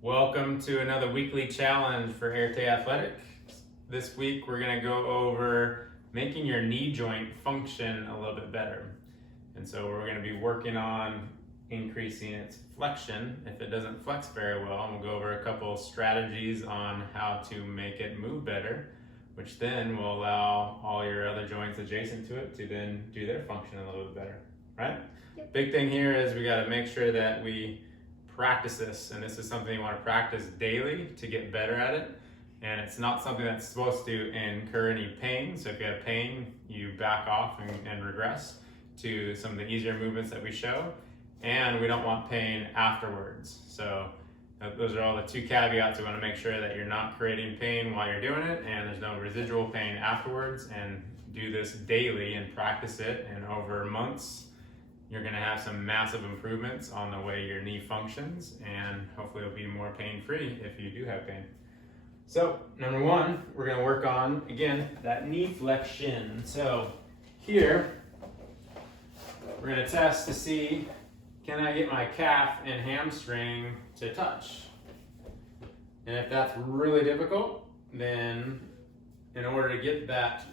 Welcome to another weekly challenge for Arte Athletic. This week we're going to go over making your knee joint function a little bit better. And so we're going to be working on increasing its flexion. If it doesn't flex very well, and we'll go over a couple strategies on how to make it move better, which then will allow all your other joints adjacent to it to then do their function a little bit better, right? Yep. Big thing here is we got to make sure that we practice this, and this is something you want to practice daily to get better at it. And it's not something that's supposed to incur any pain. So if you have pain, you back off and regress to some of the easier movements that we show. And we don't want pain afterwards. So those are all the two caveats. We want to make sure that you're not creating pain while you're doing it, and there's no residual pain afterwards. And do this daily and practice it, and over months you're going to have some massive improvements on the way your knee functions, and hopefully it'll be more pain-free if you do have pain. So, number one, we're going to work on, again, that knee flexion. So, here, we're going to test to see, can I get my calf and hamstring to touch? And if that's really difficult, then in order to get that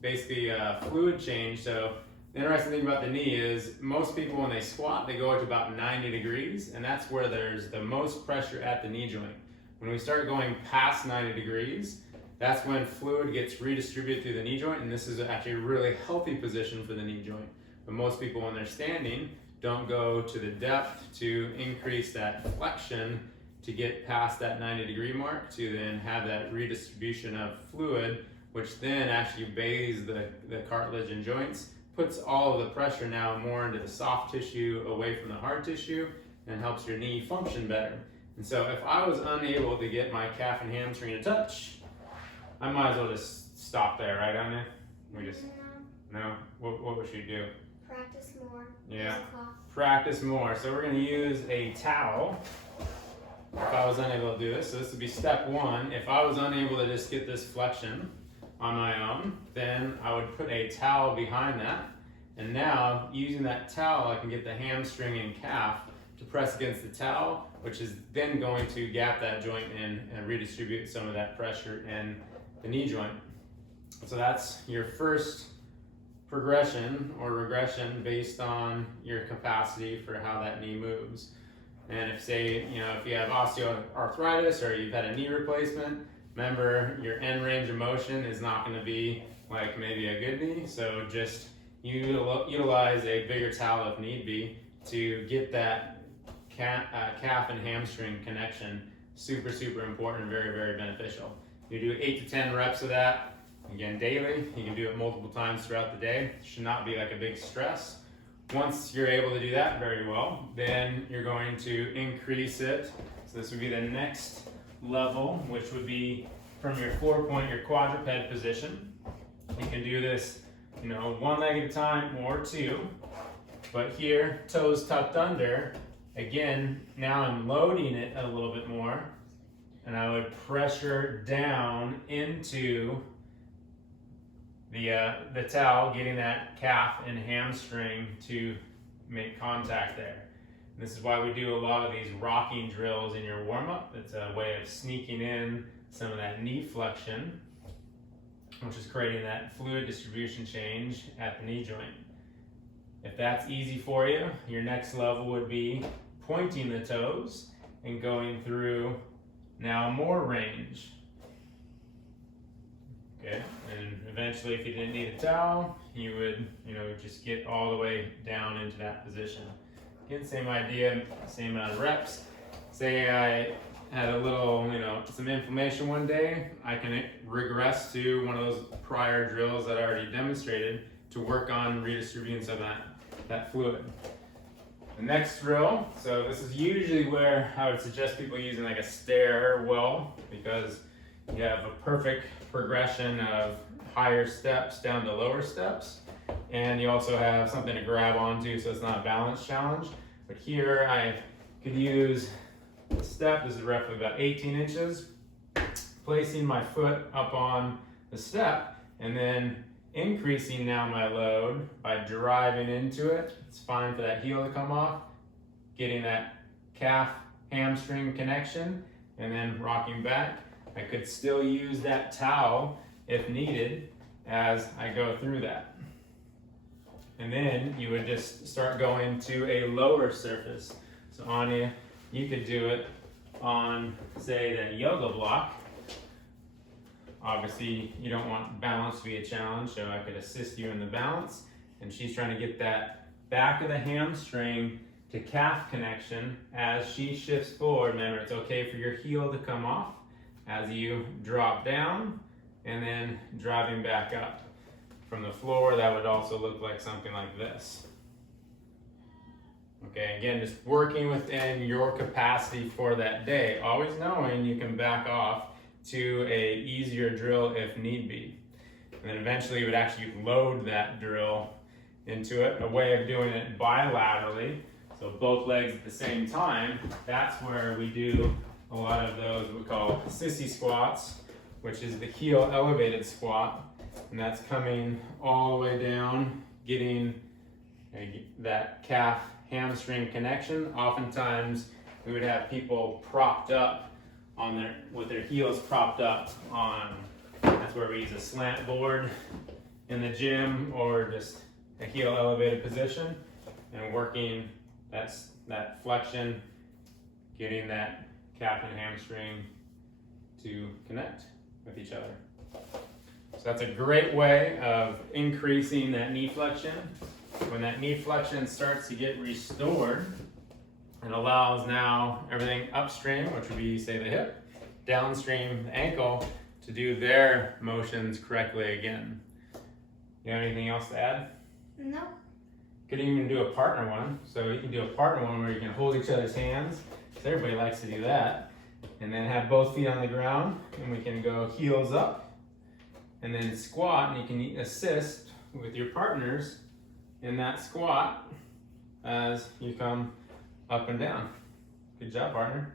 basically fluid change, so the interesting thing about the knee is most people when they squat, they go to about 90 degrees, and that's where there's the most pressure at the knee joint. When we start going past 90 degrees, that's when fluid gets redistributed through the knee joint, and this is actually a really healthy position for the knee joint. But most people when they're standing don't go to the depth to increase that flexion to get past that 90-degree mark to then have that redistribution of fluid, which then actually bathes the cartilage and joints, puts all of the pressure now more into the soft tissue away from the hard tissue, and helps your knee function better. And so if I was unable to get my calf and hamstring to touch, I might as well just stop there, right, Anya? No? What would you do? Practice more. Yeah, practice more. So we're going to use a towel if I was unable to do this. So this would be step one. If I was unable to just get this flexion on my own, then I would put a towel behind that, and now using that towel I can get the hamstring and calf to press against the towel, which is then going to gap that joint in and redistribute some of that pressure in the knee joint. So that's your first progression or regression based on your capacity for how that knee moves. And if if you have osteoarthritis or you've had a knee replacement, remember, your end range of motion is not going to be like maybe a good knee, so just utilize a bigger towel if need be to get that calf and hamstring connection. Super, super important, very, very beneficial. You do 8 to 10 reps of that, again, daily. You can do it multiple times throughout the day. It should not be like a big stress. Once you're able to do that very well, then you're going to increase it. So this would be the next level, which would be from your 4-point, your quadruped position. You can do this, one leg at a time or two. But here, toes tucked under. Again, now I'm loading it a little bit more, and I would pressure down into the towel, getting that calf and hamstring to make contact there. This is why we do a lot of these rocking drills in your warm-up. It's a way of sneaking in some of that knee flexion, which is creating that fluid distribution change at the knee joint. If that's easy for you, your next level would be pointing the toes and going through now more range. Okay, and eventually if you didn't need a towel, you would, just get all the way down into that position. Again, same idea, same amount of reps. Say I had a little, some inflammation one day, I can regress to one of those prior drills that I already demonstrated to work on redistributing some of that fluid. The next drill, so this is usually where I would suggest people using like a stairwell, because you have a perfect progression of higher steps down to lower steps, and you also have something to grab onto, so it's not a balance challenge. But here I could use the step. This is roughly about 18 inches, placing my foot up on the step, and then increasing now my load by driving into it. It's fine for that heel to come off, getting that calf hamstring connection and then rocking back. I could still use that towel if needed as I go through that. And then you would just start going to a lower surface. So Anya, you could do it on, say, the yoga block. Obviously, you don't want balance to be a challenge, so I could assist you in the balance. And she's trying to get that back of the hamstring to calf connection as she shifts forward. Remember, it's okay for your heel to come off as you drop down and then driving back up. From the floor, that would also look like something like this. Okay, again, just working within your capacity for that day, always knowing you can back off to a easier drill if need be. And then eventually you would actually load that drill into it. A way of doing it bilaterally, so both legs at the same time, that's where we do a lot of those what we call sissy squats, which is the heel elevated squat. And that's coming all the way down, getting that calf hamstring connection. Oftentimes we would have people propped up on with their heels propped up on, that's where we use a slant board in the gym or just a heel elevated position and working that flexion, getting that calf and hamstring to connect with each other. So that's a great way of increasing that knee flexion. When that knee flexion starts to get restored, it allows now everything upstream, which would be, say, the hip, downstream, the ankle, to do their motions correctly again. You have anything else to add? No. Could even do a partner one. So you can do a partner one where you can hold each other's hands. So everybody likes to do that. And then have both feet on the ground, and we can go heels up, and then squat, and you can assist with your partners in that squat as you come up and down. Good job, partner.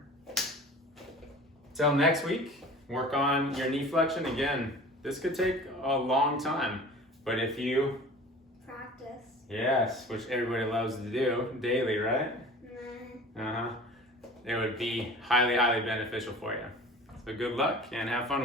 Till next week, work on your knee flexion. Again, this could take a long time, but if you practice. Yes, which everybody loves to do daily, right? Nah. It would be highly, highly beneficial for you. So good luck and have fun.